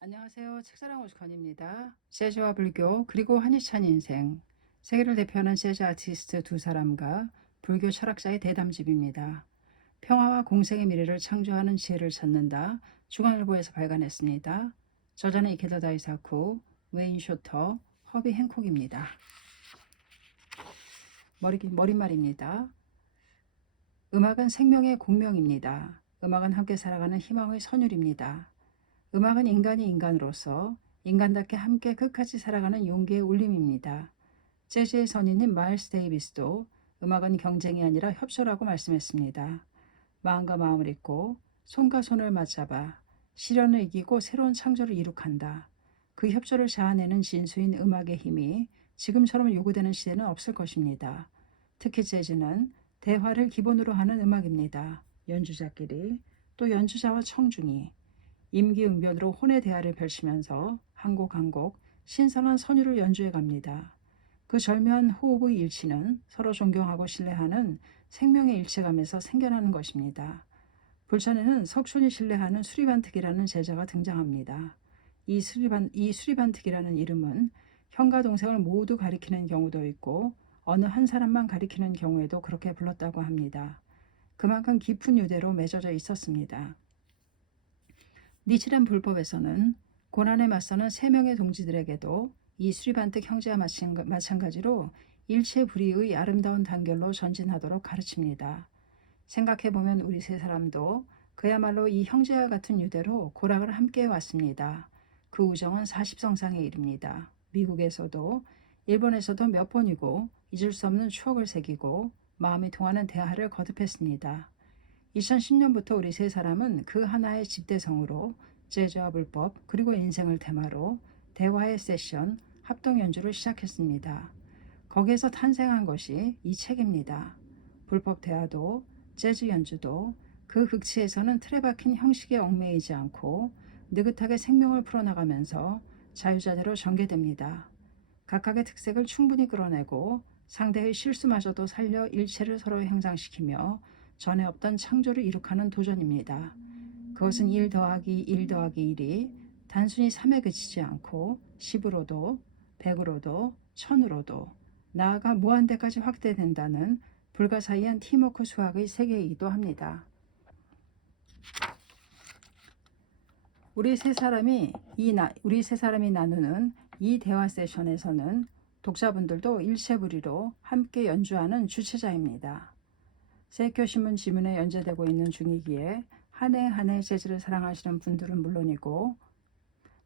안녕하세요. 책사랑 오죽헌입니다. 재즈와 불교 그리고 한의찬 인생, 세계를 대표하는 재즈 아티스트 두 사람과 불교 철학자의 대담집입니다. 평화와 공생의 미래를 창조하는 지혜를 찾는다. 중앙일보에서 발간했습니다. 저자는 이케다 다이사쿠, 웨인 쇼터, 허비 행콕입니다. 머릿말입니다. 음악은 생명의 공명입니다. 음악은 함께 살아가는 희망의 선율입니다. 음악은 인간이 인간으로서 인간답게 함께 끝까지 살아가는 용기의 울림입니다. 재즈의 선인인 마일스 데이비스도 음악은 경쟁이 아니라 협조라고 말씀했습니다. 마음과 마음을 잇고 손과 손을 맞잡아 시련을 이기고 새로운 창조를 이룩한다. 그 협조를 자아내는 진수인 음악의 힘이 지금처럼 요구되는 시대는 없을 것입니다. 특히 재즈는 대화를 기본으로 하는 음악입니다. 연주자끼리 또 연주자와 청중이 임기응변으로 혼의 대화를 펼치면서 한 곡 한 곡 신선한 선율을 연주해 갑니다. 그 절묘한 호흡의 일치는 서로 존경하고 신뢰하는 생명의 일체감에서 생겨나는 것입니다. 불천에는 석촌이 신뢰하는 수리반특이라는 제자가 등장합니다. 이 수리반특이라는 이름은 형과 동생을 모두 가리키는 경우도 있고 어느 한 사람만 가리키는 경우에도 그렇게 불렀다고 합니다. 그만큼 깊은 유대로 맺어져 있었습니다. 니치란 불법에서는 고난에 맞서는 세 명의 동지들에게도 이 수리반특 형제와 마찬가지로 일체불이의 아름다운 단결로 전진하도록 가르칩니다. 생각해보면 우리 세 사람도 그야말로 이 형제와 같은 유대로 고락을 함께 해왔습니다. 그 우정은 40성상에 이릅니다. 미국에서도 일본에서도 몇 번이고 잊을 수 없는 추억을 새기고 마음이 통하는 대화를 거듭했습니다. 2010년부터 우리 세 사람은 그 하나의 집대성으로 재즈와 불법 그리고 인생을 테마로 대화의 세션, 합동 연주를 시작했습니다. 거기에서 탄생한 것이 이 책입니다. 불법 대화도 재즈 연주도 그 극치에서는 틀에 박힌 형식에 얽매이지 않고 느긋하게 생명을 풀어나가면서 자유자재로 전개됩니다. 각각의 특색을 충분히 끌어내고 상대의 실수마저도 살려 일체를 서로 향상시키며 전에 없던 창조를 이룩하는 도전입니다. 그것은 1 더하기 1 더하기 1이 단순히 3에 그치지 않고 10으로도 100으로도 1000으로도 나아가 무한대까지 확대된다는 불가사의한 팀워크 수학의 세계이기도 합니다. 우리 세 사람이 나누는 이 대화 세션에서는 독자분들도 일체불이로 함께 연주하는 주체자입니다. 세이쿄신문 지문에 연재되고 있는 중이기에 한 해 한 해 재즈를 사랑하시는 분들은 물론이고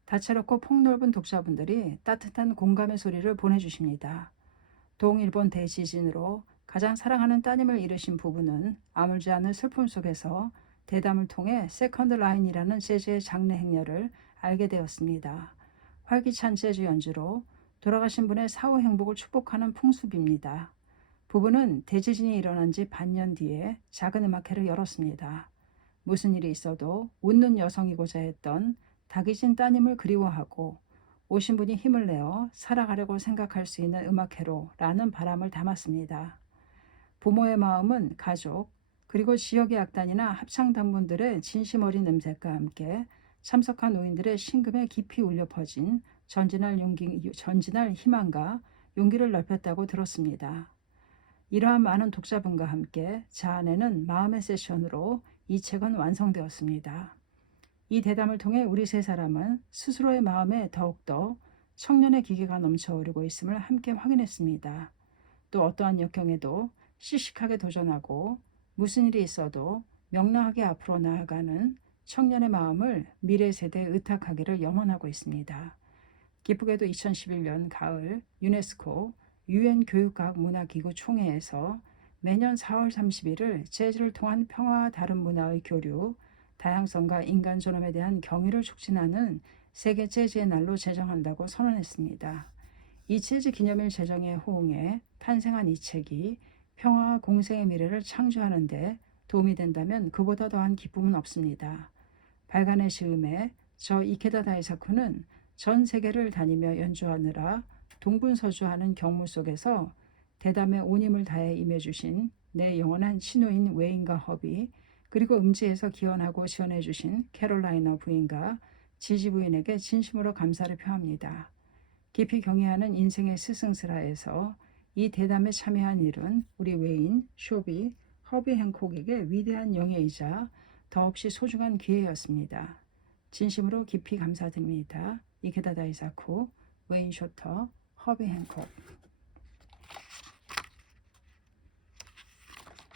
다채롭고 폭넓은 독자분들이 따뜻한 공감의 소리를 보내주십니다. 동일본 대지진으로 가장 사랑하는 따님을 잃으신 부부는 아물지 않은 슬픔 속에서 대담을 통해 세컨드 라인이라는 재즈의 장례 행렬을 알게 되었습니다. 활기찬 재즈 연주로 돌아가신 분의 사후 행복을 축복하는 풍습입니다. 부부는 대지진이 일어난 지 반년 뒤에 작은 음악회를 열었습니다. 무슨 일이 있어도 웃는 여성이고자 했던 닭이진 따님을 그리워하고 오신 분이 힘을 내어 살아가려고 생각할 수 있는 음악회로라는 바람을 담았습니다. 부모의 마음은 가족, 그리고 지역의 악단이나 합창단분들의 진심 어린 음색과 함께 참석한 노인들의 심금에 깊이 울려 퍼진 전진할 희망과 용기를 넓혔다고 들었습니다. 이러한 많은 독자분과 함께 자아내는 마음의 세션으로 이 책은 완성되었습니다. 이 대담을 통해 우리 세 사람은 스스로의 마음에 더욱더 청년의 기계가 넘쳐 오르고 있음을 함께 확인했습니다. 또 어떠한 역경에도 씩씩하게 도전하고 무슨 일이 있어도 명랑하게 앞으로 나아가는 청년의 마음을 미래 세대에 의탁하기를 염원하고 있습니다. 기쁘게도 2011년 가을 유네스코 유엔 교육과학문화기구 총회에서 매년 4월 30일을 재즈를 통한 평화와 다른 문화의 교류, 다양성과 인간 존엄에 대한 경의를 촉진하는 세계 재즈의 날로 제정한다고 선언했습니다. 이 재즈 기념일 제정에 호응해 탄생한 이 책이 평화와 공생의 미래를 창조하는 데 도움이 된다면 그보다 더한 기쁨은 없습니다. 발간의 시음에 저 이케다 다이사쿠는 전 세계를 다니며 연주하느라 동분서주하는 경무 속에서 대담에 온 힘을 다해 임해주신 내 영원한 친구인 웨인과 허비, 그리고 음지에서 기원하고 지원해주신 캐롤라이너 부인과 지지부인에게 진심으로 감사를 표합니다. 깊이 경애하는 인생의 스승스라에서 이 대담에 참여한 일은 우리 웨인, 쇼비, 허비 행콕에게 위대한 영예이자 더없이 소중한 기회였습니다. 진심으로 깊이 감사드립니다. 이케다 다이사쿠, 웨인 쇼터, 허비 행콕.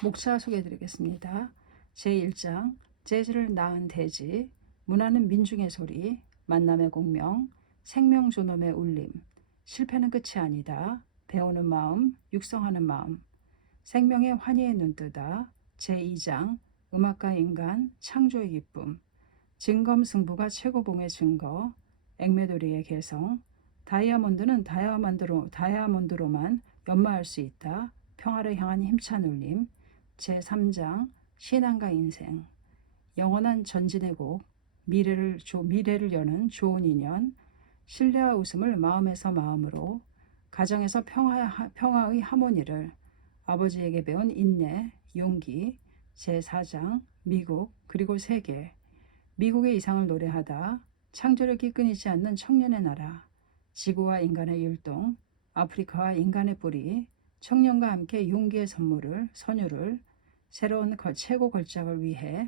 목차 소개해드리겠습니다. 제1장 재즈를 낳은 대지, 문화는 민중의 소리, 만남의 공명, 생명 존엄의 울림, 실패는 끝이 아니다, 배우는 마음, 육성하는 마음, 생명의 환희의 눈뜨다, 제2장 음악과 인간, 창조의 기쁨, 진검승부가 최고봉의 증거, 액메도리의 개성, 다이아몬드는 다이아몬드로만 연마할 수 있다, 평화를 향한 힘찬 울림, 제3장 신앙과 인생, 영원한 전진의 곡, 미래를 여는 좋은 인연, 신뢰와 웃음을 마음에서 마음으로, 가정에서 평화의 하모니를, 아버지에게 배운 인내, 용기, 제4장 미국 그리고 세계, 미국의 이상을 노래하다, 창조력이 끊이지 않는 청년의 나라, 지구와 인간의 율동, 아프리카와 인간의 뿌리, 청년과 함께 용기의 선율을 새로운 최고 걸작을 위해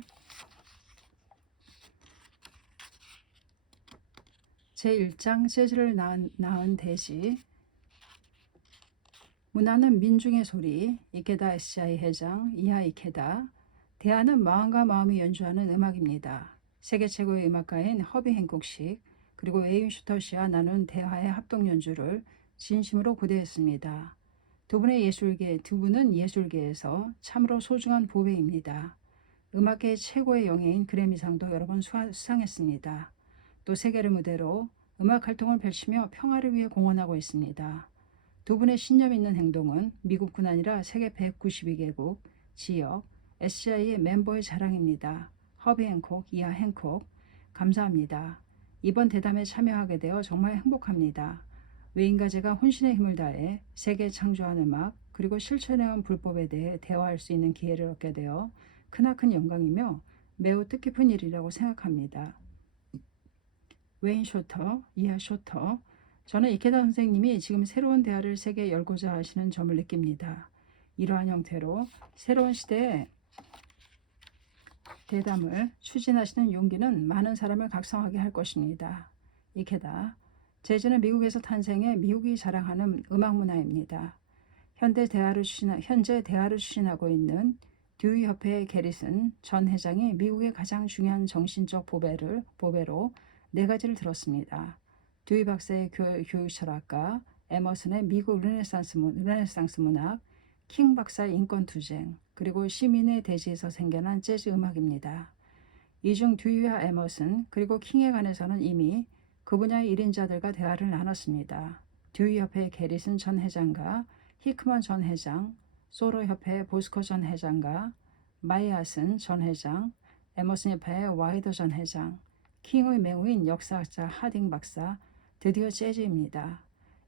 제1장 재즈를 낳은 대지, 문화는 민중의 소리, 이케다 SCI 회장 이하 이케다, 대화는 마음과 마음이 연주하는 음악입니다. 세계 최고의 음악가인 허비 행콕식 그리고 웨인 슈터 씨와 나눈 대화의 합동 연주를 진심으로 고대했습니다. 두 분은 예술계에서 참으로 소중한 보배입니다. 음악계의 최고의 영예인 그래미상도 여러 번 수상했습니다. 또 세계를 무대로 음악 활동을 펼치며 평화를 위해 공헌하고 있습니다. 두 분의 신념 있는 행동은 미국뿐 아니라 세계 192개국, 지역, SCI의 멤버의 자랑입니다. 허비 행콕, 이하 행콕, 감사합니다. 이번 대담에 참여하게 되어 정말 행복합니다. 웨인과 제가 혼신의 힘을 다해 세계 창조한 음악 그리고 실천해온 불법에 대해 대화할 수 있는 기회를 얻게 되어 크나큰 영광이며 매우 뜻깊은 일이라고 생각합니다. 웨인 쇼터, 이하 쇼터, 저는 이케다 선생님이 지금 새로운 대화를 세계에 열고자 하시는 점을 느낍니다. 이러한 형태로 새로운 시대에 대담을 추진하시는 용기는 많은 사람을 각성하게 할 것입니다. 이케다, 재즈는 미국에서 탄생해 미국이 자랑하는 음악 문화입니다. 현재 대화를 추진하고 있는 듀이 협회의 게리슨 전 회장이 미국의 가장 중요한 정신적 보배로 4가지를 들었습니다. 듀이 박사의 교육 철학과, 에머슨의 미국 르네상스 문학, 킹 박사의 인권 투쟁, 그리고 시민의 대지에서 생겨난 재즈 음악입니다. 이 중 듀이와 에머슨 그리고 킹에 관해서는 이미 그 분야의 1인자들과 대화를 나눴습니다. 듀이 협회의 게리슨 전 회장과 히크먼 전 회장, 소로 협회의 보스코 전 회장과 마이아슨 전 회장, 에머슨 협회의 와이더 전 회장, 킹의 맹우인 역사학자 하딩 박사, 드디어 재즈입니다.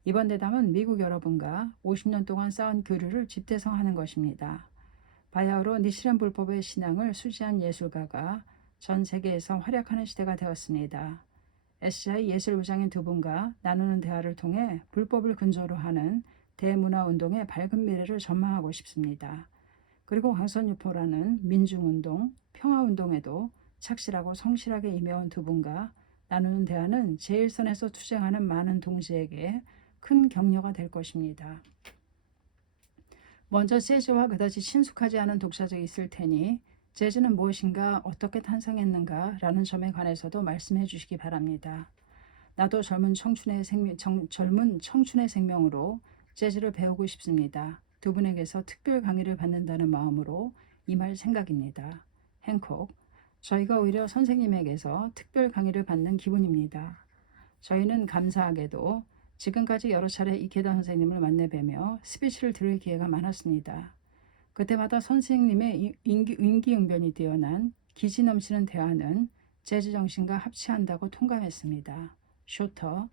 이번 대담은 미국 여러분과 50년 동안 쌓은 교류를 집대성하는 것입니다. 바야흐로 니시란 불법의 신앙을 수지한 예술가가 전 세계에서 활약하는 시대가 되었습니다. SCI 예술부장인 두 분과 나누는 대화를 통해 불법을 근저로 하는 대문화운동의 밝은 미래를 전망하고 싶습니다. 그리고 황선유포라는 민중운동, 평화운동에도 착실하고 성실하게 임해온 두 분과 나누는 대화는 제1선에서 투쟁하는 많은 동지에게 큰 격려가 될 것입니다. 먼저 재즈와 그다지 친숙하지 않은 독자들이 있을 테니 재즈는 무엇인가, 어떻게 탄생했는가 라는 점에 관해서도 말씀해 주시기 바랍니다. 나도 젊은 청춘의 생명으로 재즈를 배우고 싶습니다. 두 분에게서 특별 강의를 받는다는 마음으로 임할 생각입니다. 행콕, 저희가 오히려 선생님에게서 특별 강의를 받는 기분입니다. 저희는 감사하게도 지금까지 여러 차례 이케다 선생님을 만나 뵈며 스피치를 들을 기회가 많았습니다. 그때마다 선생님의 임기응변이 뛰어난 기지 넘치는 대화는 재즈 정신과 합치한다고 통감했습니다. 쇼터,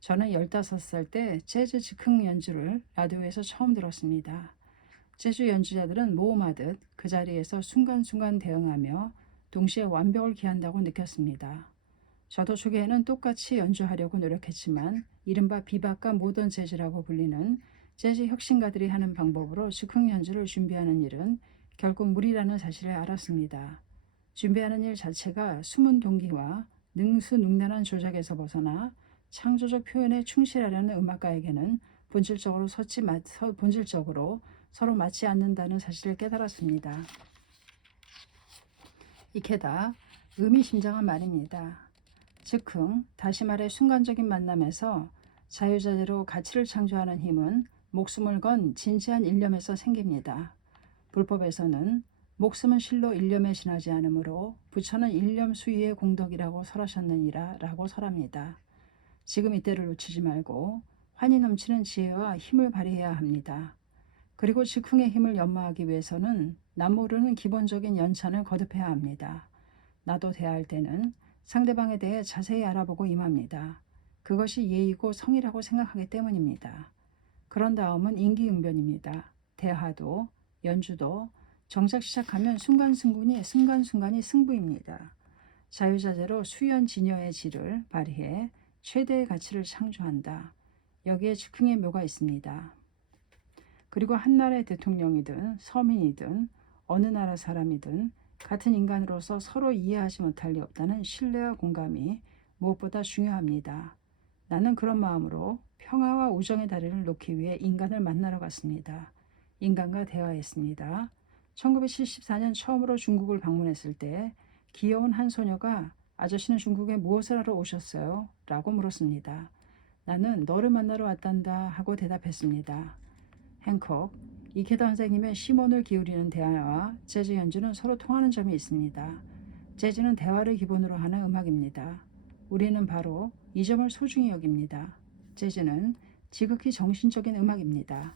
저는 15살 때 재즈 즉흥 연주를 라디오에서 처음 들었습니다. 재즈 연주자들은 모험하듯 그 자리에서 순간순간 대응하며 동시에 완벽을 기한다고 느꼈습니다. 저도 초기에는 똑같이 연주하려고 노력했지만 이른바 비박과 모던 재즈라고 불리는 재즈 혁신가들이 하는 방법으로 즉흥 연주를 준비하는 일은 결국 무리라는 사실을 알았습니다. 준비하는 일 자체가 숨은 동기와 능수능란한 조작에서 벗어나 창조적 표현에 충실하려는 음악가에게는 본질적으로 서로 맞지 않는다는 사실을 깨달았습니다. 이케다 의미심장한 말입니다. 즉흥, 다시 말해 순간적인 만남에서 자유자재로 가치를 창조하는 힘은 목숨을 건 진지한 일념에서 생깁니다. 불법에서는 목숨은 실로 일념에 지나지 않으므로 부처는 일념 수위의 공덕이라고 설하셨느니라 라고 설합니다. 지금 이때를 놓치지 말고 환히 넘치는 지혜와 힘을 발휘해야 합니다. 그리고 즉흥의 힘을 연마하기 위해서는 남모르는 기본적인 연찬을 거듭해야 합니다. 나도 대할 때는 상대방에 대해 자세히 알아보고 임합니다. 그것이 예의고 성이라고 생각하기 때문입니다. 그런 다음은 임기응변입니다. 대화도 연주도 정작 시작하면 순간순간이 승부입니다. 자유자재로 수연진여의 질을 발휘해 최대의 가치를 창조한다. 여기에 즉흥의 묘가 있습니다. 그리고 한 나라의 대통령이든 서민이든 어느 나라 사람이든 같은 인간으로서 서로 이해하지 못할 리 없다는 신뢰와 공감이 무엇보다 중요합니다. 나는 그런 마음으로 평화와 우정의 다리를 놓기 위해 인간을 만나러 갔습니다. 인간과 대화했습니다. 1974년 처음으로 중국을 방문했을 때 귀여운 한 소녀가 아저씨는 중국에 무엇을 하러 오셨어요? 라고 물었습니다. 나는 너를 만나러 왔단다 하고 대답했습니다. 행콕, 이케다 선생님의 시몬을 기울이는 대화와 재즈 연주는 서로 통하는 점이 있습니다. 재즈는 대화를 기본으로 하는 음악입니다. 우리는 바로 이 점을 소중히 여깁니다. 재즈는 지극히 정신적인 음악입니다.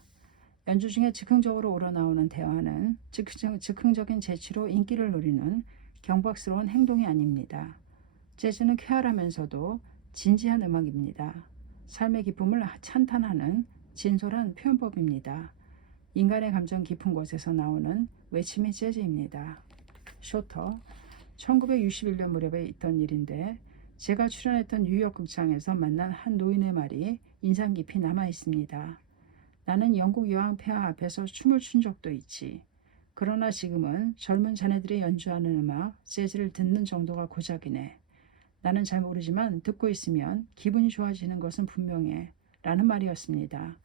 연주 중에 즉흥적으로 우러나오는 대화는 즉흥적인 재치로 인기를 노리는 경박스러운 행동이 아닙니다. 재즈는 쾌활하면서도 진지한 음악입니다. 삶의 기쁨을 찬탄하는 진솔한 표현법입니다. 인간의 감정 깊은 곳에서 나오는 외침이 재즈입니다. 쇼터, 1961년 무렵에 있던 일인데 제가 출연했던 뉴욕 극장에서 만난 한 노인의 말이 인상 깊이 남아 있습니다. 나는 영국 여왕 폐하 앞에서 춤을 춘 적도 있지. 그러나 지금은 젊은 자네들이 연주하는 음악, 재즈를 듣는 정도가 고작이네. 나는 잘 모르지만 듣고 있으면 기분이 좋아지는 것은 분명해. 라는 말이었습니다.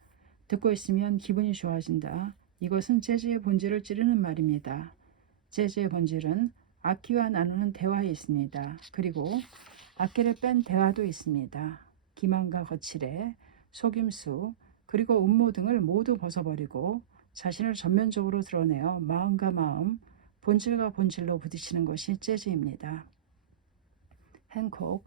듣고 있으면 기분이 좋아진다. 이것은 재즈의 본질을 찌르는 말입니다. 재즈의 본질은 악기와 나누는 대화에 있습니다. 그리고 악기를 뺀 대화도 있습니다. 기만과 거칠애, 속임수, 그리고 음모 등을 모두 벗어버리고 자신을 전면적으로 드러내어 마음과 마음, 본질과 본질로 부딪히는 것이 재즈입니다. 행콕,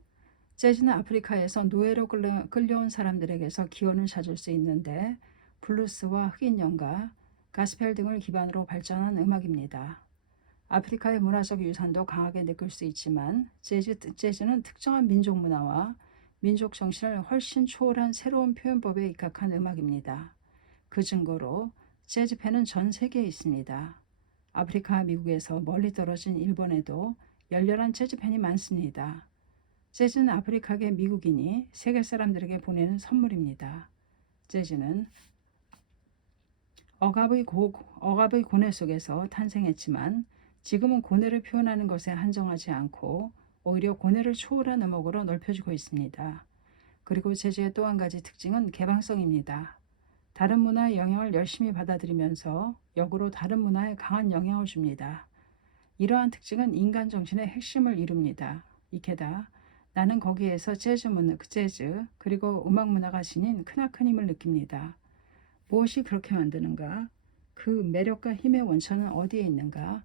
재즈는 아프리카에서 노예로 끌려온 사람들에게서 기원을 찾을 수 있는데 블루스와 흑인 연가, 가스펠 등을 기반으로 발전한 음악입니다. 아프리카의 문화적 유산도 강하게 느낄 수 있지만 재즈는 특정한 민족 문화와 민족 정신을 훨씬 초월한 새로운 표현법에 입각한 음악입니다. 그 증거로 재즈팬은 전 세계에 있습니다. 아프리카와 미국에서 멀리 떨어진 일본에도 열렬한 재즈팬이 많습니다. 재즈는 아프리카계 미국인이 세계 사람들에게 보내는 선물입니다. 재즈는 억압의 고뇌 속에서 탄생했지만 지금은 고뇌를 표현하는 것에 한정하지 않고 오히려 고뇌를 초월한 음악으로 넓혀지고 있습니다. 그리고 재즈의 또 한 가지 특징은 개방성입니다. 다른 문화의 영향을 열심히 받아들이면서 역으로 다른 문화에 강한 영향을 줍니다. 이러한 특징은 인간 정신의 핵심을 이룹니다. 이케다 나는 거기에서 재즈 그리고 음악 문화가 지닌 크나큰 힘을 느낍니다. 무엇이 그렇게 만드는가? 그 매력과 힘의 원천은 어디에 있는가?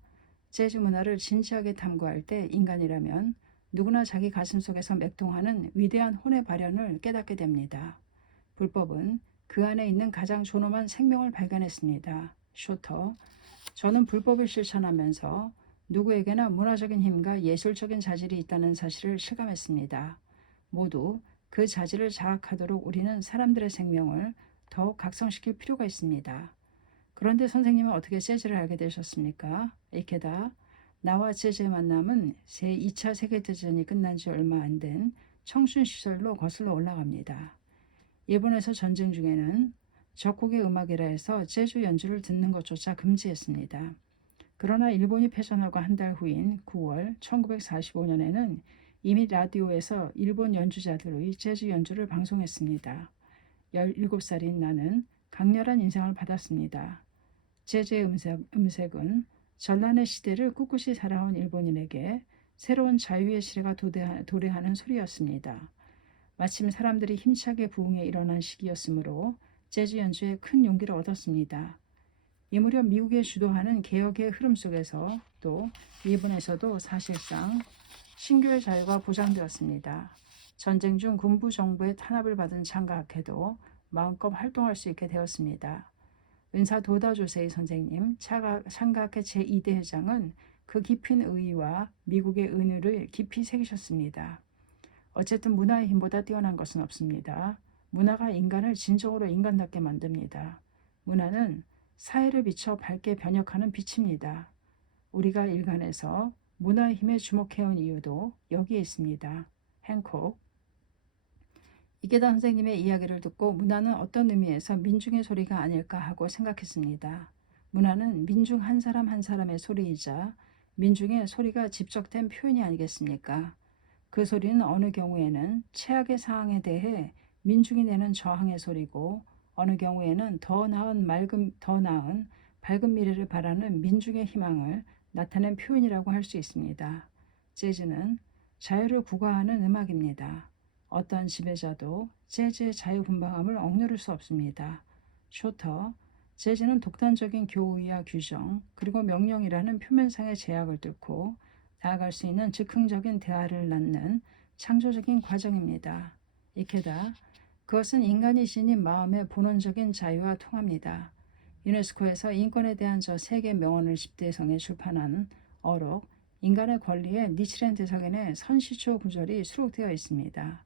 재즈 문화를 진지하게 탐구할 때 인간이라면 누구나 자기 가슴 속에서 맥동하는 위대한 혼의 발현을 깨닫게 됩니다. 불법은 그 안에 있는 가장 존엄한 생명을 발견했습니다. 쇼터, 저는 불법을 실천하면서 누구에게나 문화적인 힘과 예술적인 자질이 있다는 사실을 실감했습니다. 모두 그 자질을 자학하도록 우리는 사람들의 생명을 더욱 각성시킬 필요가 있습니다. 그런데 선생님은 어떻게 재즈를 알게 되셨습니까? 이케다, 나와 재즈의 만남은 제2차 세계대전이 끝난 지 얼마 안 된 청춘 시절로 거슬러 올라갑니다. 일본에서 전쟁 중에는 적국의 음악이라 해서 재즈 연주를 듣는 것조차 금지했습니다. 그러나 일본이 패전하고 한 달 후인 9월 1945년에는 이미 라디오에서 일본 연주자들의 재즈 연주를 방송했습니다. 17살인 나는 강렬한 인상을 받았습니다. 재즈의 음색은 전란의 시대를 꿋꿋이 살아온 일본인에게 새로운 자유의 시대가 도래하는 소리였습니다. 마침 사람들이 힘차게 부흥에 일어난 시기였으므로 재즈 연주에 큰 용기를 얻었습니다. 이 무렵 미국에 주도하는 개혁의 흐름 속에서 또 일본에서도 사실상 신교의 자유가 보장되었습니다. 전쟁 중 군부 정부의 탄압을 받은 창가학회도 마음껏 활동할 수 있게 되었습니다. 은사 도다 조세이 선생님, 창가학회 제2대 회장은 그 깊은 의의와 미국의 은유를 깊이 새기셨습니다. 어쨌든 문화의 힘보다 뛰어난 것은 없습니다. 문화가 인간을 진정으로 인간답게 만듭니다. 문화는 사회를 비춰 밝게 변혁하는 빛입니다. 우리가 일간에서 문화의 힘에 주목해온 이유도 여기에 있습니다. 행콕. 이계다 선생님의 이야기를 듣고 문화는 어떤 의미에서 민중의 소리가 아닐까 하고 생각했습니다. 문화는 민중 한 사람 한 사람의 소리이자 민중의 소리가 집적된 표현이 아니겠습니까? 그 소리는 어느 경우에는 최악의 상황에 대해 민중이 내는 저항의 소리고 어느 경우에는 더 나은 밝은 미래를 바라는 민중의 희망을 나타낸 표현이라고 할 수 있습니다. 재즈는 자유를 구가하는 음악입니다. 어떠한 지배자도 재즈의 자유분방함을 억누를 수 없습니다. 쇼터, 재즈는 독단적인 교의와 규정 그리고 명령이라는 표면상의 제약을 뚫고 나아갈 수 있는 즉흥적인 대화를 낳는 창조적인 과정입니다. 이케다, 그것은 인간이 지닌 마음의 본원적인 자유와 통합니다. 유네스코에서 인권에 대한 저 세계 명언을 집대성에 출판한 어록, 인간의 권리에 니치렌 대사견의 선시초 구절이 수록되어 있습니다.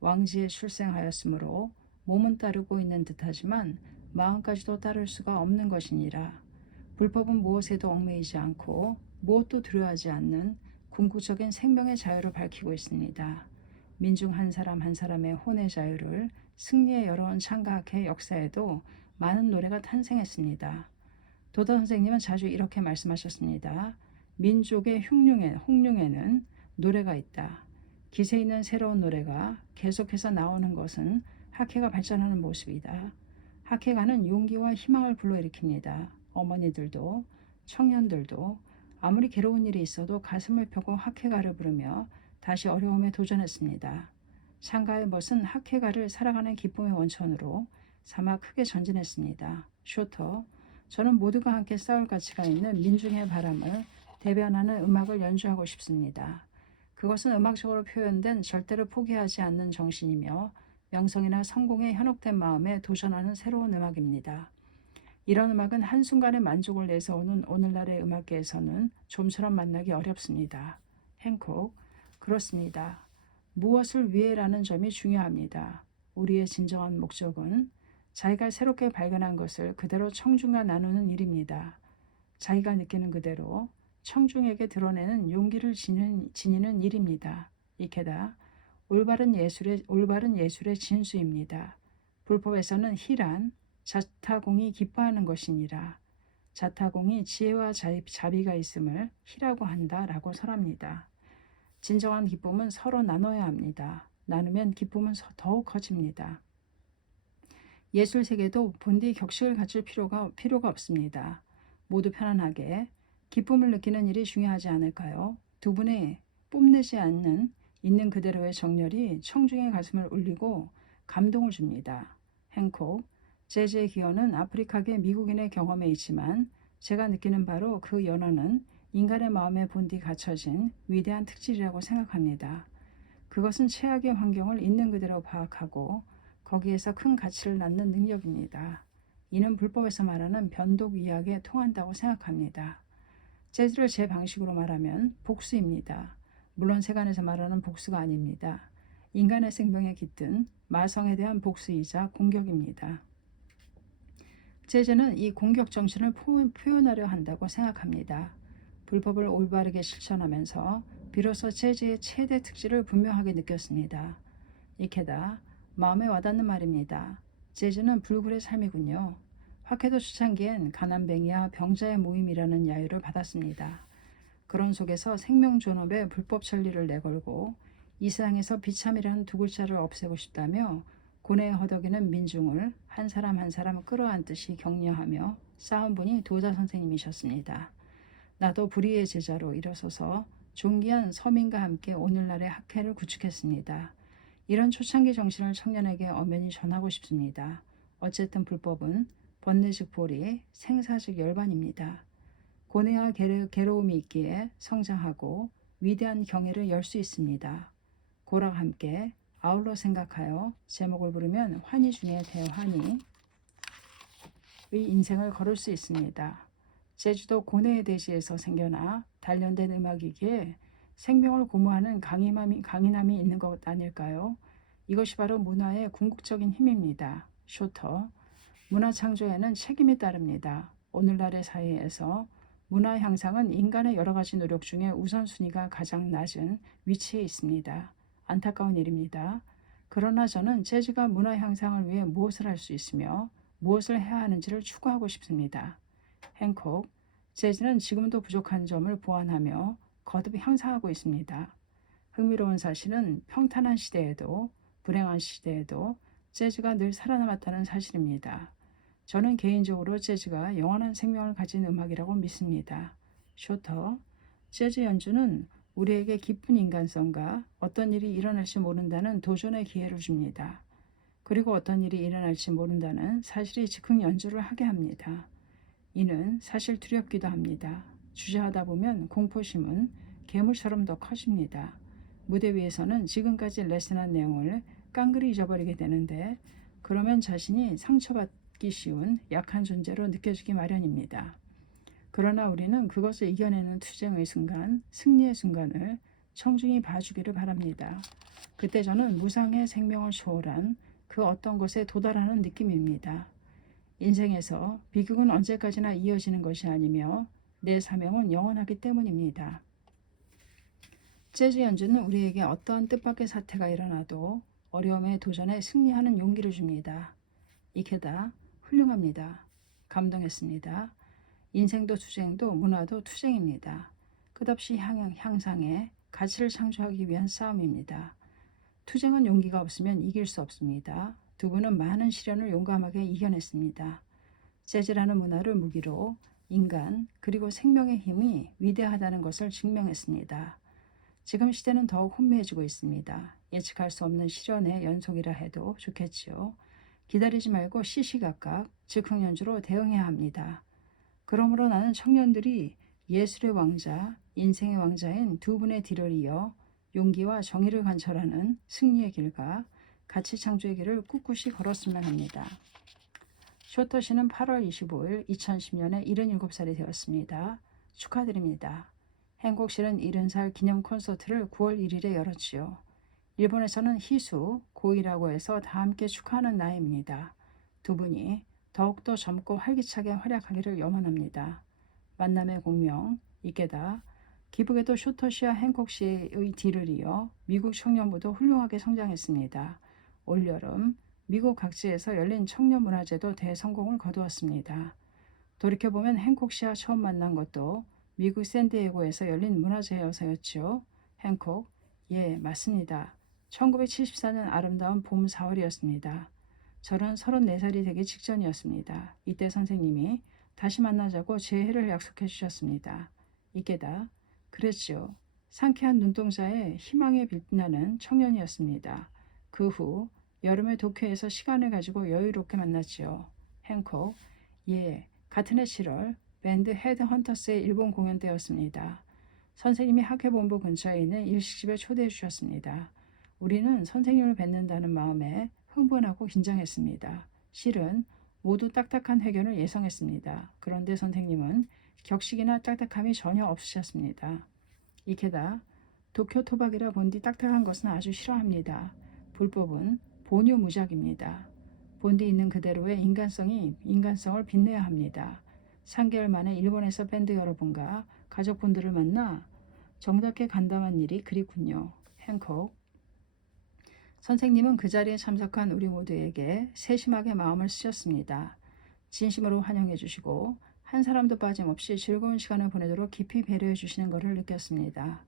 왕지에 출생하였으므로 몸은 따르고 있는 듯하지만 마음까지도 따를 수가 없는 것이니라. 불법은 무엇에도 얽매이지 않고 무엇도 두려워하지 않는 궁극적인 생명의 자유를 밝히고 있습니다. 민중 한 사람 한 사람의 혼의 자유를 승리에 열어온 창가학회 역사에도 많은 노래가 탄생했습니다. 도다 선생님은 자주 이렇게 말씀하셨습니다. 민족의 홍룡에는 노래가 있다. 기세 있는 새로운 노래가 계속해서 나오는 것은 학회가 발전하는 모습이다. 학회가는 용기와 희망을 불러일으킵니다. 어머니들도 청년들도 아무리 괴로운 일이 있어도 가슴을 펴고 학회가를 부르며 다시 어려움에 도전했습니다. 창가의 멋은 학회가를 살아가는 기쁨의 원천으로 삼아 크게 전진했습니다. 쇼터, 저는 모두가 함께 싸울 가치가 있는 민중의 바람을 대변하는 음악을 연주하고 싶습니다. 그것은 음악적으로 표현된 절대로 포기하지 않는 정신이며 명성이나 성공에 현혹된 마음에 도전하는 새로운 음악입니다. 이런 음악은 한순간의 만족을 내세우는 오늘날의 음악계에서는 좀처럼 만나기 어렵습니다. 행콕, 그렇습니다. 무엇을 위해라는 점이 중요합니다. 우리의 진정한 목적은 자기가 새롭게 발견한 것을 그대로 청중과 나누는 일입니다. 자기가 느끼는 그대로 청중에게 드러내는 용기를 지니는 일입니다. 이케다, 올바른 예술의 진수입니다. 불법에서는 희란, 자타공이 기뻐하는 것이니라. 자타공이 지혜와 자비가 있음을 희라고 한다라고 설합니다. 진정한 기쁨은 서로 나눠야 합니다. 나누면 기쁨은 더욱 커집니다. 예술 세계도 본디 격식을 갖출 필요가 없습니다. 모두 편안하게 기쁨을 느끼는 일이 중요하지 않을까요? 두 분의 뽐내지 않는 있는 그대로의 정열이 청중의 가슴을 울리고 감동을 줍니다. 행콕, 재즈의 기원은 아프리카계 미국인의 경험에 있지만 제가 느끼는 바로 그 연원은 인간의 마음에 본디 갖춰진 위대한 특질이라고 생각합니다. 그것은 최악의 환경을 있는 그대로 파악하고 거기에서 큰 가치를 낳는 능력입니다. 이는 불법에서 말하는 변독 위약에 통한다고 생각합니다. 재즈를 제 방식으로 말하면 복수입니다. 물론 세간에서 말하는 복수가 아닙니다. 인간의 생명에 깃든 마성에 대한 복수이자 공격입니다. 재즈는 이 공격 정신을 표현하려 한다고 생각합니다. 불법을 올바르게 실천하면서 비로소 재즈의 최대 특질을 분명하게 느꼈습니다. 이케다 마음에 와닿는 말입니다. 재즈는 불굴의 삶이군요. 화케도 초창기엔 가난뱅이와 병자의 모임이라는 야유를 받았습니다. 그런 속에서 생명 존엄의 불법 천리를 내걸고 이 세상에서 비참이라는 두 글자를 없애고 싶다며 고뇌에 허덕이는 민중을 한 사람 한 사람 끌어안듯이 격려하며 쌓은 분이 도자 선생님이셨습니다. 나도 불의의 제자로 일어서서 존귀한 서민과 함께 오늘날의 학회를 구축했습니다. 이런 초창기 정신을 청년에게 엄연히 전하고 싶습니다. 어쨌든 불법은 번뇌즉 보리, 생사즉 열반입니다. 고뇌와 괴로움이 있기에 성장하고 위대한 경애를 열 수 있습니다. 고랑 함께 아울러 생각하여 제목을 부르면 환희 중에 대환희의 인생을 걸을 수 있습니다. 제주도 고뇌의 대지에서 생겨나 단련된 음악이기에 생명을 고무하는 강인함이 있는 것 아닐까요? 이것이 바로 문화의 궁극적인 힘입니다. 쇼터, 문화 창조에는 책임이 따릅니다. 오늘날의 사회에서 문화 향상은 인간의 여러 가지 노력 중에 우선순위가 가장 낮은 위치에 있습니다. 안타까운 일입니다. 그러나 저는 재즈가 문화 향상을 위해 무엇을 할 수 있으며 무엇을 해야 하는지를 추구하고 싶습니다. 행콕, 재즈는 지금도 부족한 점을 보완하며 거듭 향상하고 있습니다. 흥미로운 사실은 평탄한 시대에도 불행한 시대에도 재즈가 늘 살아남았다는 사실입니다. 저는 개인적으로 재즈가 영원한 생명을 가진 음악이라고 믿습니다. 쇼터, 재즈 연주는 우리에게 깊은 인간성과 어떤 일이 일어날지 모른다는 도전의 기회를 줍니다. 그리고 어떤 일이 일어날지 모른다는 사실이 즉흥 연주를 하게 합니다. 이는 사실 두렵기도 합니다. 주저하다 보면 공포심은 괴물처럼 더 커집니다. 무대 위에서는 지금까지 레슨한 내용을 깡그리 잊어버리게 되는데 그러면 자신이 상처받기 쉬운 약한 존재로 느껴지기 마련입니다. 그러나 우리는 그것을 이겨내는 투쟁의 순간, 승리의 순간을 청중이 봐주기를 바랍니다. 그때 저는 무상의 생명을 초월한 그 어떤 것에 도달하는 느낌입니다. 인생에서 비극은 언제까지나 이어지는 것이 아니며 내 사명은 영원하기 때문입니다. 재즈 연주는 우리에게 어떠한 뜻밖의 사태가 일어나도 어려움에 도전해 승리하는 용기를 줍니다. 이케다 훌륭합니다. 감동했습니다. 인생도 투쟁도 문화도 투쟁입니다. 끝없이 향상해 가치를 창조하기 위한 싸움입니다. 투쟁은 용기가 없으면 이길 수 없습니다. 두 분은 많은 시련을 용감하게 이겨냈습니다. 재즈라는 문화를 무기로 인간 그리고 생명의 힘이 위대하다는 것을 증명했습니다. 지금 시대는 더욱 혼미해지고 있습니다. 예측할 수 없는 시련의 연속이라 해도 좋겠지요. 기다리지 말고 시시각각 즉흥 연주로 대응해야 합니다. 그러므로 나는 청년들이 예술의 왕자, 인생의 왕자인 두 분의 뒤를 이어 용기와 정의를 관철하는 승리의 길과 가치 창조의 길을 꿋꿋이 걸었으면 합니다. 쇼터 씨는 8월 25일 2010년에 77살이 되었습니다. 축하드립니다. 행콕 씨는 70살 기념 콘서트를 9월 1일에 열었지요. 일본에서는 희수, 고이라고 해서 다 함께 축하하는 나이입니다. 두 분이 더욱더 젊고 활기차게 활약하기를 염원합니다. 만남의 공명, 이케다, 기쁘게도 쇼터 씨와 행콕 씨의 뒤를 이어 미국 청년부도 훌륭하게 성장했습니다. 올여름 미국 각지에서 열린 청년문화제도 대성공을 거두었습니다. 돌이켜보면 행콕 씨와 처음 만난 것도 미국 샌디에고에서 열린 문화제여서였죠. 행콕, 예, 맞습니다. 1974년 아름다운 봄 4월이었습니다. 저는 34살이 되기 직전이었습니다. 이때 선생님이 다시 만나자고 재회를 약속해 주셨습니다. 이게다, 그랬죠. 상쾌한 눈동자에 희망에 빛나는 청년이었습니다. 그 후 여름에 도쿄에서 시간을 가지고 여유롭게 만났지요. 행콕, 예, 같은 해 7월 밴드 헤드헌터스의 일본 공연 때였습니다. 선생님이 학회본부 근처에 있는 일식집에 초대해 주셨습니다. 우리는 선생님을 뵙는다는 마음에 흥분하고 긴장했습니다. 실은 모두 딱딱한 회견을 예상했습니다. 그런데 선생님은 격식이나 딱딱함이 전혀 없으셨습니다. 이케다, 도쿄 토박이라 본디 딱딱한 것은 아주 싫어합니다. 불법은 본유무작입니다. 본디 있는 그대로의 인간성을 빛내야 합니다. 3개월 만에 일본에서 밴드 여러분과 가족분들을 만나 정답게 간담한 일이 그리군요. 행콕. 선생님은 그 자리에 참석한 우리 모두에게 세심하게 마음을 쓰셨습니다. 진심으로 환영해 주시고 한 사람도 빠짐없이 즐거운 시간을 보내도록 깊이 배려해 주시는 것을 느꼈습니다.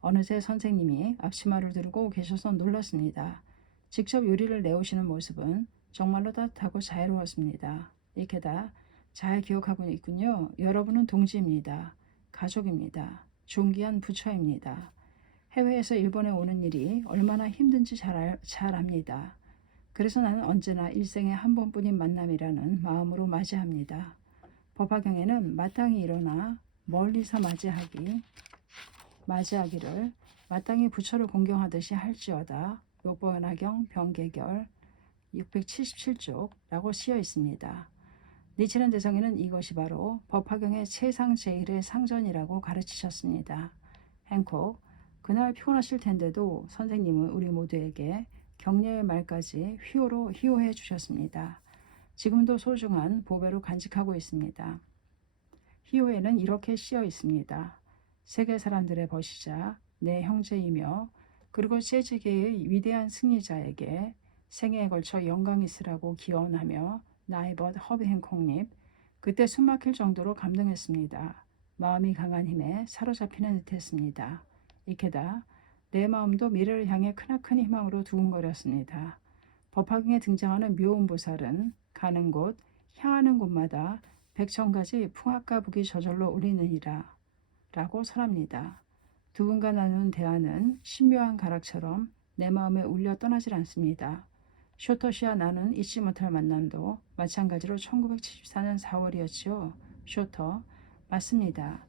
어느새 선생님이 앞치마를 들고 계셔서 놀랐습니다. 직접 요리를 내오시는 모습은 정말로 따뜻하고 자애로웠습니다. 이렇게 다 잘 기억하고 있군요. 여러분은 동지입니다. 가족입니다. 존귀한 부처입니다. 해외에서 일본에 오는 일이 얼마나 힘든지 잘 압니다. 그래서 나는 언제나 일생에 한 번뿐인 만남이라는 마음으로 맞이합니다. 법화경에는 마땅히 일어나 멀리서 맞이하기를 마땅히 부처를 공경하듯이 할지어다. 욕법연화경 병계결 677쪽라고 쓰여 있습니다. 니치는 대성에는 이것이 바로 법화경의 최상제일의 상전이라고 가르치셨습니다. 행콕. 그날 피곤하실 텐데도 선생님은 우리 모두에게 격려의 말까지 희호해 주셨습니다. 지금도 소중한 보배로 간직하고 있습니다. 희호에는 이렇게 쓰여 있습니다. 세계 사람들의 벗이자 내 형제이며 그리고 재즈계의 위대한 승리자에게 생애에 걸쳐 영광이 있으라고 기원하며 나의 벗 허브 행콕립. 그때 숨막힐 정도로 감동했습니다. 마음이 강한 힘에 사로잡히는 듯했습니다. 이케다 내 마음도 미래를 향해 크나큰 희망으로 두근거렸습니다. 법화경에 등장하는 묘운보살은 가는 곳, 향하는 곳마다 백천가지 풍악가북이 저절로 울리느니라 라고 설합니다. 두 분과 나누는 대화는 신묘한 가락처럼 내 마음에 울려 떠나질 않습니다. 쇼토씨와 나는 잊지 못할 만남도 마찬가지로 1974년 4월이었지요. 쇼터. 맞습니다.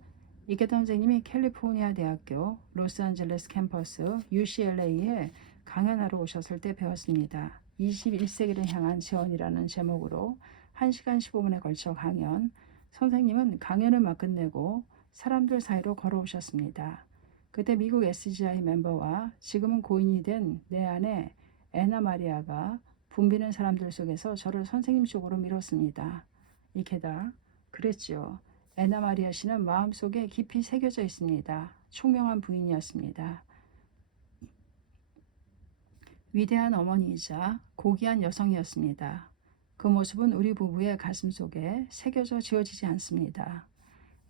이케다 선생님이 캘리포니아 대학교 로스앤젤레스 캠퍼스 UCLA에 강연하러 오셨을 때 배웠습니다. 21세기를 향한 재원이라는 제목으로 1시간 15분에 걸쳐 강연. 선생님은 강연을 막 끝내고 사람들 사이로 걸어오셨습니다. 그때 미국 SGI 멤버와 지금은 고인이 된 내 아내 애나 마리아가 붐비는 사람들 속에서 저를 선생님 쪽으로 밀었습니다. 이케다. 그랬죠. 애나 마리아 씨는 마음속에 깊이 새겨져 있습니다. 총명한 부인이었습니다. 위대한 어머니이자 고귀한 여성이었습니다. 그 모습은 우리 부부의 가슴 속에 새겨져 지워지지 않습니다.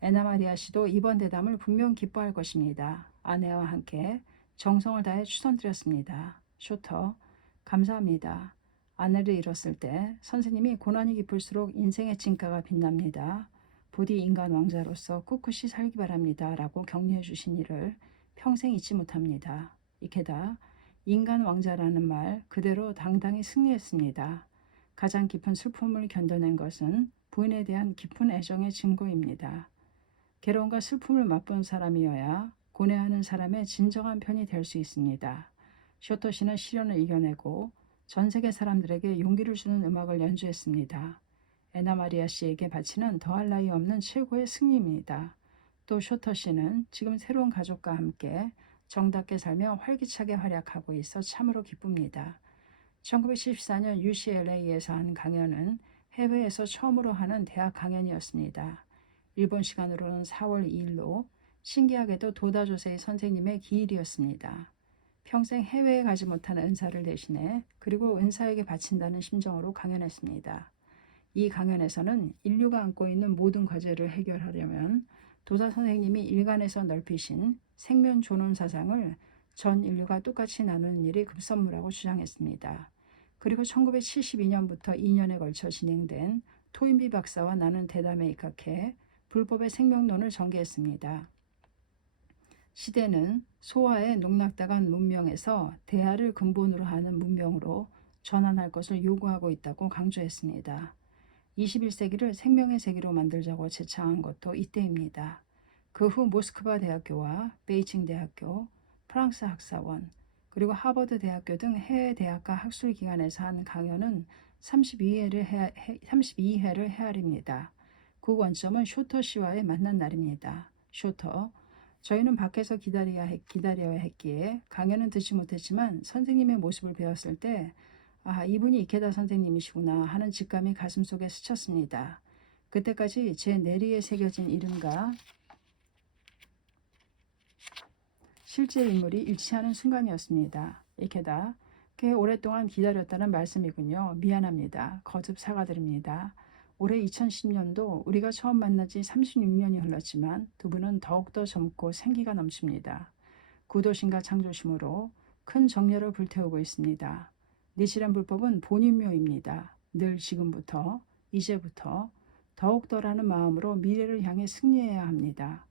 애나 마리아 씨도 이번 대담을 분명 기뻐할 것입니다. 아내와 함께 정성을 다해 추천드렸습니다. 쇼터. 감사합니다. 아내를 잃었을 때 선생님이 고난이 깊을수록 인생의 진가가 빛납니다. 부디 인간 왕자로서 꿋꿋이 살기 바랍니다. 라고 격려해 주신 일을 평생 잊지 못합니다. 이케다 인간 왕자라는 말 그대로 당당히 승리했습니다. 가장 깊은 슬픔을 견뎌낸 것은 부인에 대한 깊은 애정의 증거입니다. 괴로움과 슬픔을 맛본 사람이어야 고뇌하는 사람의 진정한 편이 될 수 있습니다. 쇼토 씨는 시련을 이겨내고 전 세계 사람들에게 용기를 주는 음악을 연주했습니다. 애나 마리아 씨에게 바치는 더할 나위 없는 최고의 승리입니다. 또 쇼터 씨는 지금 새로운 가족과 함께 정답게 살며 활기차게 활약하고 있어 참으로 기쁩니다. 1974년 UCLA에서 한 강연은 해외에서 처음으로 하는 대학 강연이었습니다. 일본 시간으로는 4월 2일로 신기하게도 도다조세의 선생님의 기일이었습니다. 평생 해외에 가지 못한 은사를 대신해 그리고 은사에게 바친다는 심정으로 강연했습니다. 이 강연에서는 인류가 안고 있는 모든 과제를 해결하려면 도사 선생님이 일간에서 넓히신 생면 존엄 사상을 전 인류가 똑같이 나누는 일이 급선무라고 주장했습니다. 그리고 1972년부터 2년에 걸쳐 진행된 토인비 박사와 나눈 대담에 입각해 불법의 생명론을 전개했습니다. 시대는 소화에 농락당한 문명에서 대화를 근본으로 하는 문명으로 전환할 것을 요구하고 있다고 강조했습니다. 21세기를 생명의 세계로 만들자고 제창한 것도 이때입니다. 그 후 모스크바 대학교와 베이징 대학교, 프랑스 학사원, 그리고 하버드 대학교 등 해외 대학과 학술 기관에서 한 강연은 32회를 헤아립니다. 그 원점은 쇼터 씨와의 만난 날입니다. 쇼터. 저희는 밖에서 기다려야 했기에 강연은 듣지 못했지만 선생님의 모습을 배웠을 때 이분이 이케다 선생님이시구나 하는 직감이 가슴속에 스쳤습니다. 그때까지 제 내리에 새겨진 이름과 실제 인물이 일치하는 순간이었습니다. 이케다, 꽤 오랫동안 기다렸다는 말씀이군요. 미안합니다. 거듭 사과드립니다. 올해 2010년도 우리가 처음 만난 지 36년이 흘렀지만 두 분은 더욱더 젊고 생기가 넘칩니다. 구도심과 창조심으로 큰 정열을 불태우고 있습니다. 니치란 불법은 본인묘입니다. 늘 지금부터, 이제부터 더욱더라는 마음으로 미래를 향해 승리해야 합니다.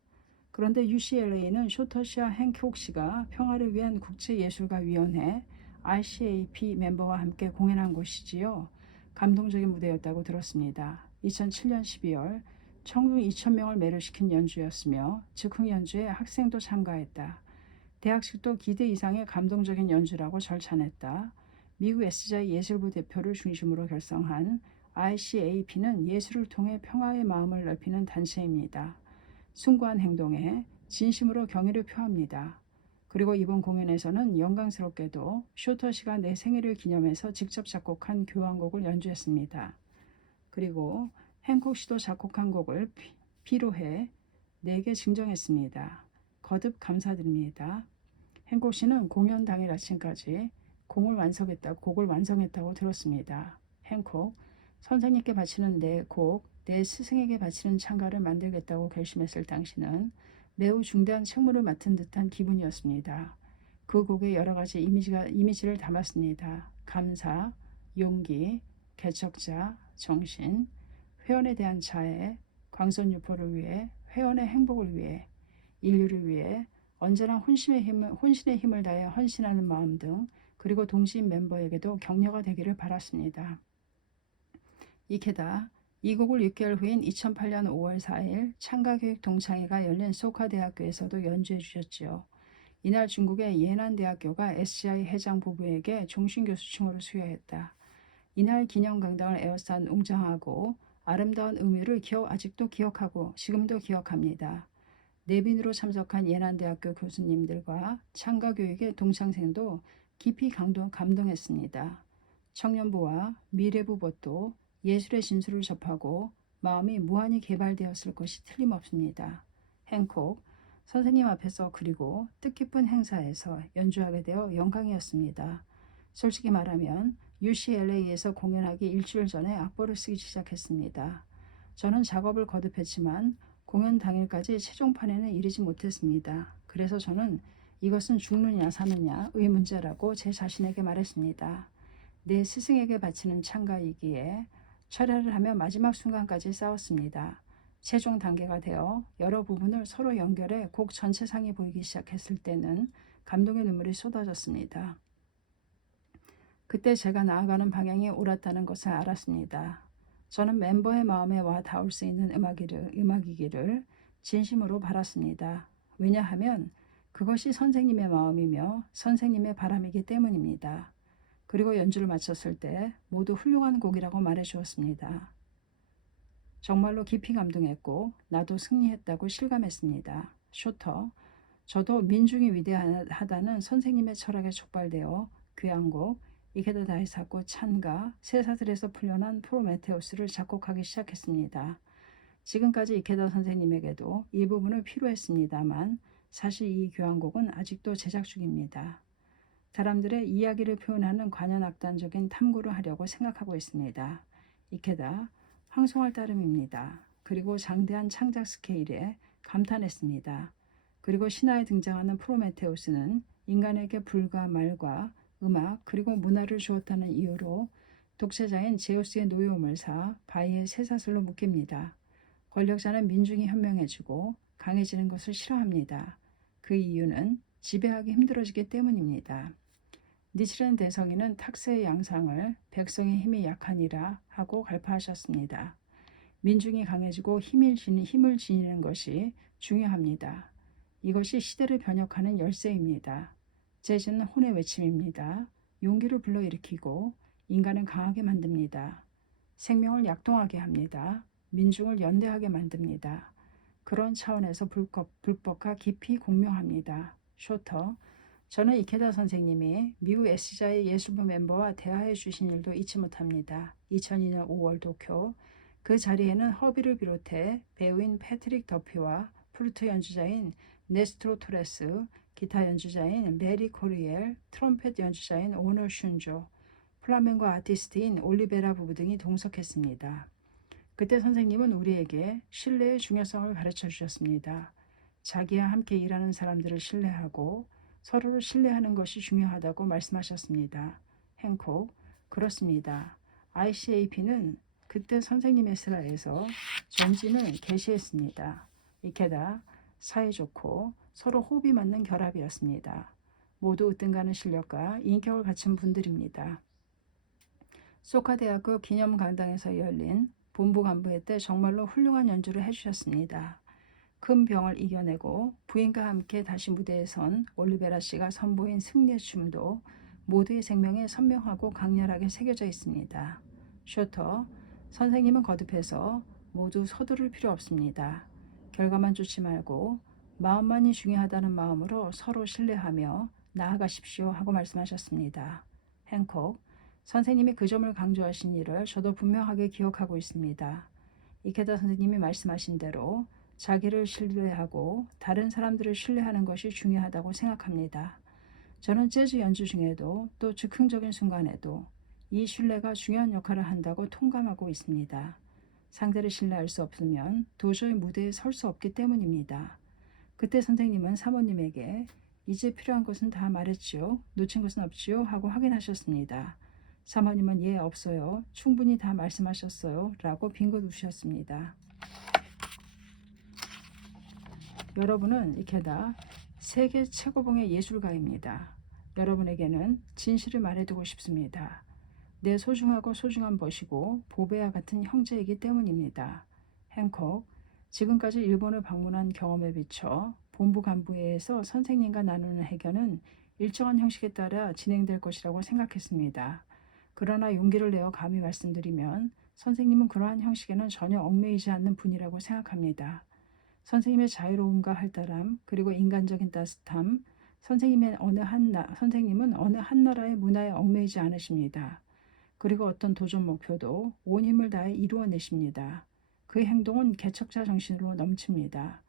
그런데 UCLA는 쇼터시와 행콕씨가 평화를 위한 국제예술가위원회 RCAP 멤버와 함께 공연한 곳이지요. 감동적인 무대였다고 들었습니다. 2007년 12월 청중 2,000명을 매료시킨 연주였으며 즉흥 연주에 학생도 참가했다. 대학식도 기대 이상의 감동적인 연주라고 절찬했다. 미국 S자의 예술부 대표를 중심으로 결성한 RCAP는 예술을 통해 평화의 마음을 넓히는 단체입니다. 숭고한 행동에 진심으로 경의를 표합니다. 그리고 이번 공연에서는 영광스럽게도 쇼터시가 내 생일을 기념해서 직접 작곡한 교향곡을 연주했습니다. 그리고 행콕 씨도 작곡한 곡을 피로해 내게 증정했습니다. 거듭 감사드립니다. 행콕 씨는 공연 당일 아침까지 곡을 완성했다고 들었습니다. 행콕, 선생님께 바치는 내 곡, 내 스승에게 바치는 찬가를 만들겠다고 결심했을 당시는 매우 중대한 책무를 맡은 듯한 기분이었습니다. 그 곡에 여러 가지 이미지를 담았습니다. 감사, 용기, 개척자, 정신, 회원에 대한 자애, 광선유포를 위해, 회원의 행복을 위해, 인류를 위해 언제나 혼신의 힘을 다해 헌신하는 마음 등 그리고 동시인 멤버에게도 격려가 되기를 바랐습니다. 이케다 이 곡을 6개월 후인 2008년 5월 4일 창가교육 동창회가 열린 소카대학교에서도 연주해 주셨지요. 이날 중국의 예난대학교가 SCI 회장 부부에게 종신교수칭호를 수여했다. 이날 기념강당을 에워싼 웅장하고 아름다운 의미를 아직도 기억하고 지금도 기억합니다. 내빈으로 참석한 예난대학교 교수님들과 창가교육의 동창생도 깊이 감동했습니다. 청년부와 미래부 법도 예술의 진수를 접하고 마음이 무한히 개발되었을 것이 틀림없습니다. 행콕, 선생님 앞에서 그리고 뜻깊은 행사에서 연주하게 되어 영광이었습니다. 솔직히 말하면 UCLA에서 공연하기 일주일 전에 악보를 쓰기 시작했습니다. 저는 작업을 거듭했지만 공연 당일까지 최종판에는 이르지 못했습니다. 그래서 저는 이것은 죽느냐 사느냐의 문제라고 제 자신에게 말했습니다. 내 스승에게 바치는 찬가이기에 철회를 하며 마지막 순간까지 싸웠습니다. 최종 단계가 되어 여러 부분을 서로 연결해 곡 전체상이 보이기 시작했을 때는 감동의 눈물이 쏟아졌습니다. 그때 제가 나아가는 방향이 옳았다는 것을 알았습니다. 저는 멤버의 마음에 와 닿을 수 있는 음악이기를 진심으로 바랐습니다. 왜냐하면 그것이 선생님의 마음이며 선생님의 바람이기 때문입니다. 그리고 연주를 마쳤을 때 모두 훌륭한 곡이라고 말해주었습니다. 정말로 깊이 감동했고 나도 승리했다고 실감했습니다. 쇼터, 저도 민중이 위대하다는 선생님의 철학에 촉발되어 교향곡, 이케다 다이사쿠 찬가, 세사들에서 풀려난 프로메테우스를 작곡하기 시작했습니다. 지금까지 이케다 선생님에게도 이 부분을 필요했습니다만 사실 이 교향곡은 아직도 제작 중입니다. 사람들의 이야기를 표현하는 관현악단적인 탐구를 하려고 생각하고 있습니다. 이케다, 황송할 따름입니다. 그리고 장대한 창작 스케일에 감탄했습니다. 그리고 신화에 등장하는 프로메테우스는 인간에게 불과 말과 음악 그리고 문화를 주었다는 이유로 독재자인 제우스의 노여움을 사 바위의 쇠사슬로 묶입니다. 권력자는 민중이 현명해지고 강해지는 것을 싫어합니다. 그 이유는 지배하기 힘들어지기 때문입니다. 니치라는 대성인은 탁세의 양상을 백성의 힘이 약하니라 하고 갈파하셨습니다. 민중이 강해지고 힘을 지니는 것이 중요합니다. 이것이 시대를 변혁하는 열쇠입니다. 재즈는 혼의 외침입니다. 용기를 불러일으키고 인간을 강하게 만듭니다. 생명을 약동하게 합니다. 민중을 연대하게 만듭니다. 그런 차원에서 불법과 깊이 공명합니다. 쇼터, 저는 이케다 선생님이 미국 S자의 예술부 멤버와 대화해 주신 일도 잊지 못합니다. 2002년 5월 도쿄, 그 자리에는 허비를 비롯해 배우인 패트릭 더피와 플루트 연주자인 네스트로 토레스, 기타 연주자인 레리 코리엘, 트럼펫 연주자인 오너 슌조, 플라멩코 아티스트인 올리베라 부부 등이 동석했습니다. 그때 선생님은 우리에게 신뢰의 중요성을 가르쳐 주셨습니다. 자기와 함께 일하는 사람들을 신뢰하고 서로를 신뢰하는 것이 중요하다고 말씀하셨습니다. 행콕, 그렇습니다. ICAP는 그때 선생님의 슬하에서 전진을 개시했습니다. 이케다, 사이좋고 서로 호흡이 맞는 결합이었습니다. 모두 으뜸가는 실력과 인격을 갖춘 분들입니다. 소카대학교 기념강당에서 열린 본부 간부회 때 정말로 훌륭한 연주를 해주셨습니다. 큰 병을 이겨내고 부인과 함께 다시 무대에 선 올리베라 씨가 선보인 승리의 춤도 모두의 생명에 선명하고 강렬하게 새겨져 있습니다. 쇼터, 선생님은 거듭해서 모두 서두를 필요 없습니다. 결과만 좋지 말고 마음만이 중요하다는 마음으로 서로 신뢰하며 나아가십시오 하고 말씀하셨습니다. 행콕, 선생님이 그 점을 강조하신 일을 저도 분명하게 기억하고 있습니다. 이케다 선생님이 말씀하신 대로 자기를 신뢰하고 다른 사람들을 신뢰하는 것이 중요하다고 생각합니다. 저는 재즈 연주 중에도 또 즉흥적인 순간에도 이 신뢰가 중요한 역할을 한다고 통감하고 있습니다. 상대를 신뢰할 수 없으면 도저히 무대에 설 수 없기 때문입니다. 그때 선생님은 사모님에게 이제 필요한 것은 다 말했지요? 놓친 것은 없지요? 하고 확인하셨습니다. 사모님은 예, 없어요. 충분히 다 말씀하셨어요. 라고 빙긋 웃으셨습니다. 여러분은 이케다 세계 최고봉의 예술가입니다. 여러분에게는 진실을 말해두고 싶습니다. 내 소중하고 소중한 것이고 보배와 같은 형제이기 때문입니다. 행콕, 지금까지 일본을 방문한 경험에 비춰 본부 간부회에서 선생님과 나누는 회견은 일정한 형식에 따라 진행될 것이라고 생각했습니다. 그러나 용기를 내어 감히 말씀드리면 선생님은 그러한 형식에는 전혀 얽매이지 않는 분이라고 생각합니다. 선생님의 자유로움과 활달함 그리고 인간적인 따뜻함, 선생님은 어느 한 나라의 문화에 얽매이지 않으십니다. 그리고 어떤 도전 목표도 온 힘을 다해 이루어내십니다. 그 행동은 개척자 정신으로 넘칩니다.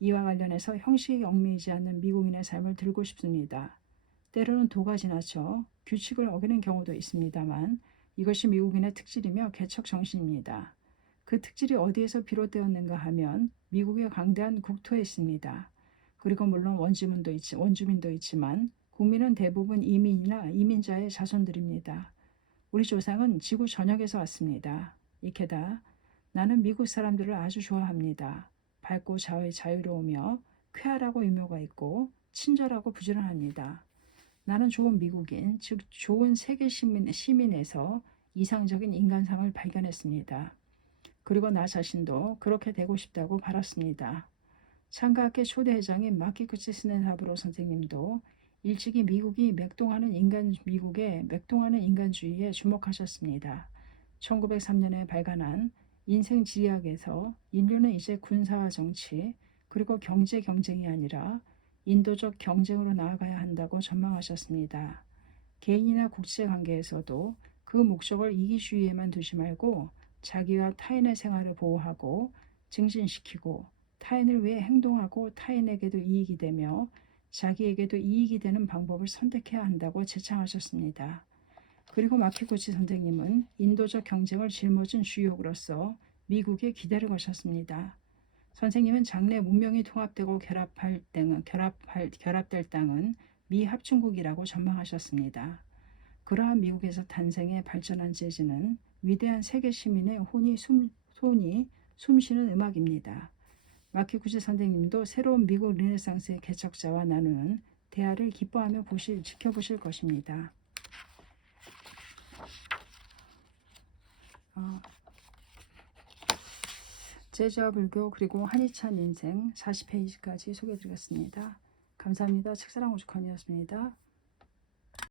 이와 관련해서 형식에 얽매이지 않는 미국인의 삶을 들고 싶습니다. 때로는 도가 지나쳐 규칙을 어기는 경우도 있습니다만 이것이 미국인의 특질이며 개척 정신입니다. 그 특질이 어디에서 비롯되었는가 하면 미국의 강대한 국토에 있습니다. 그리고 물론 원주민도 있지만 국민은 대부분 이민이나 이민자의 자손들입니다. 우리 조상은 지구 전역에서 왔습니다. 이케다, 나는 미국 사람들을 아주 좋아합니다. 밝고 자유로우며 쾌활하고 유머가 있고 친절하고 부지런합니다. 나는 좋은 미국인, 즉 좋은 세계 시민에서 이상적인 인간상을 발견했습니다. 그리고 나 자신도 그렇게 되고 싶다고 바랐습니다. 창가학회 초대회장인 마키쿠치 스넨하브로 선생님도 일찍이 미국의 맥동하는 인간주의에 주목하셨습니다. 1903년에 발간한 인생 지리학에서 인류는 이제 군사와 정치 그리고 경제 경쟁이 아니라 인도적 경쟁으로 나아가야 한다고 전망하셨습니다. 개인이나 국제관계에서도 그 목적을 이기주의에만 두지 말고 자기와 타인의 생활을 보호하고 증진시키고 타인을 위해 행동하고 타인에게도 이익이 되며 자기에게도 이익이 되는 방법을 선택해야 한다고 제창하셨습니다. 그리고 마키구치 선생님은 인도적 경쟁을 짊어진 주역으로서 미국에 기대를 거셨습니다. 선생님은 장래 문명이 통합되고 결합될 땅은 미합중국이라고 전망하셨습니다. 그러한 미국에서 탄생해 발전한 재즈는 위대한 세계 시민의 손이 숨쉬는 음악입니다. 마키구치 선생님도 새로운 미국 르네상스의 개척자와 나누는 대화를 기뻐하며 지켜보실 것입니다. 재즈와 불교 그리고 한희찬 인생 40페이지까지 소개해드리겠습니다. 감사합니다. 책사랑 오죽헌이었습니다.